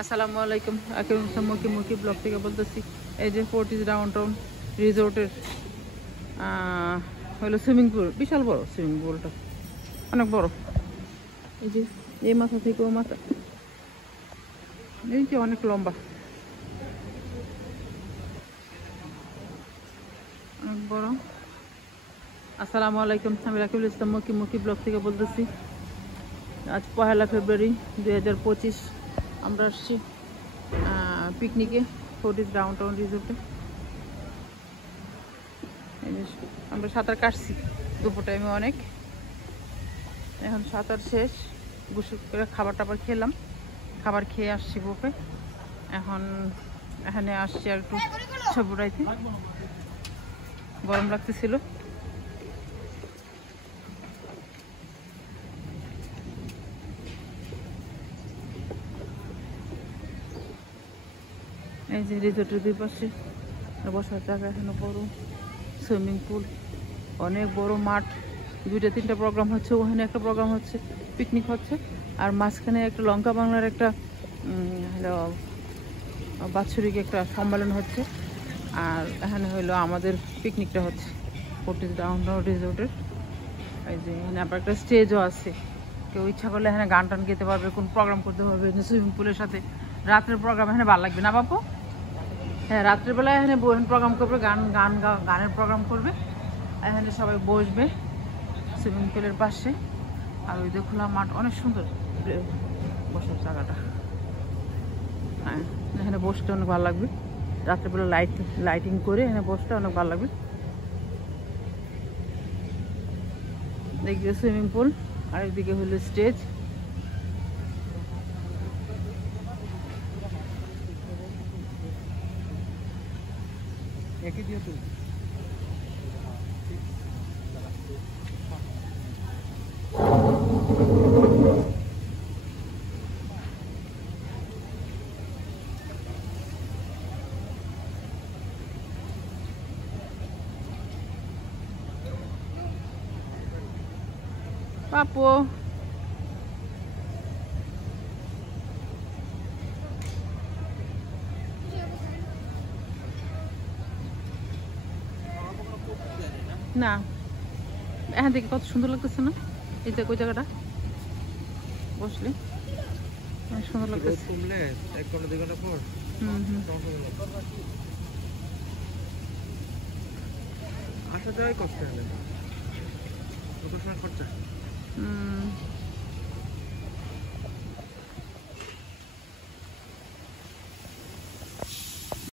আসসালামু আলাইকুম। মুখি মুখি ব্লগ থেকে বলতেছি। এই যে ফোর্টিজ ডাউনটাউন রিসোর্টের হলো সুইমিং পুল, বিশাল বড় সুইমিং পুলটা, অনেক বড়। এই যে এই মাথা থেকে ও মাথা, এই যে অনেক লম্বা, অনেক বড়। আসসালামু আলাইকুম, আমি রাকিবুল ইসলাম মুখি মুখি ব্লগ থেকে বলতেছি। আজ 1 ফেব্রুয়ারি 2025। আমরা আসছি পিকনিকে ফোর্টিজ ডাউনটাউন রিসোর্টে। আমরা সাঁতার কাটছি দুপুর টাইমে অনেক, এখন সাঁতার শেষ, গোসল করে খাবার টাবার খেলাম, খাবার খেয়ে আসছি বুফে। এখন এখানে আসছি আর একটু ছবুড়াইতে, গরম লাগতেছিল। এই যে রিসোর্টের দুই পাশে বসার জায়গা, এখানে বড় সুইমিং পুল, অনেক বড় মাঠ, 2-3টা প্রোগ্রাম হচ্ছে, ওখানে একটা প্রোগ্রাম হচ্ছে, পিকনিক হচ্ছে, আর মাঝখানে একটা লঙ্কা বাংলার একটা বাৎসরিক একটা সম্মেলন হচ্ছে, আর এখানে হইলো আমাদের পিকনিকটা হচ্ছে ফোর্টিজ ডাউনটাউন রিসোর্টের। এই যে এখানে আবার একটা স্টেজও আছে, কেউ ইচ্ছা করলে এখানে গান টান গেতে পারবে, কোন প্রোগ্রাম করতে পারবে সুইমিং পুলের সাথে। রাত্রের প্রোগ্রাম এখানে ভালো লাগবে না বাপু? হ্যাঁ, রাত্রেবেলায় এখানে প্রোগ্রাম করবে, গানের প্রোগ্রাম করবে, এখানে সবাই বসবে সুইমিং পুলের পাশে। আর ওই যে খোলা মাঠ, অনেক সুন্দর বসার জায়গাটা। হ্যাঁ, এখানে বসতে অনেক ভালো লাগবে, রাত্রেবেলা লাইটিং করে এখানে বসতে অনেক ভালো লাগবে। দেখবে সুইমিং পুল, আর একদিকে হলো স্টেজ। পাপু না, এখান থেকে কত সুন্দর লাগতেছে না? এই যে ওই জায়গাটা বসলে অনেক সুন্দর লাগতেছে। আসা যাওয়াই কষ্ট হলে কত সময় খরচা।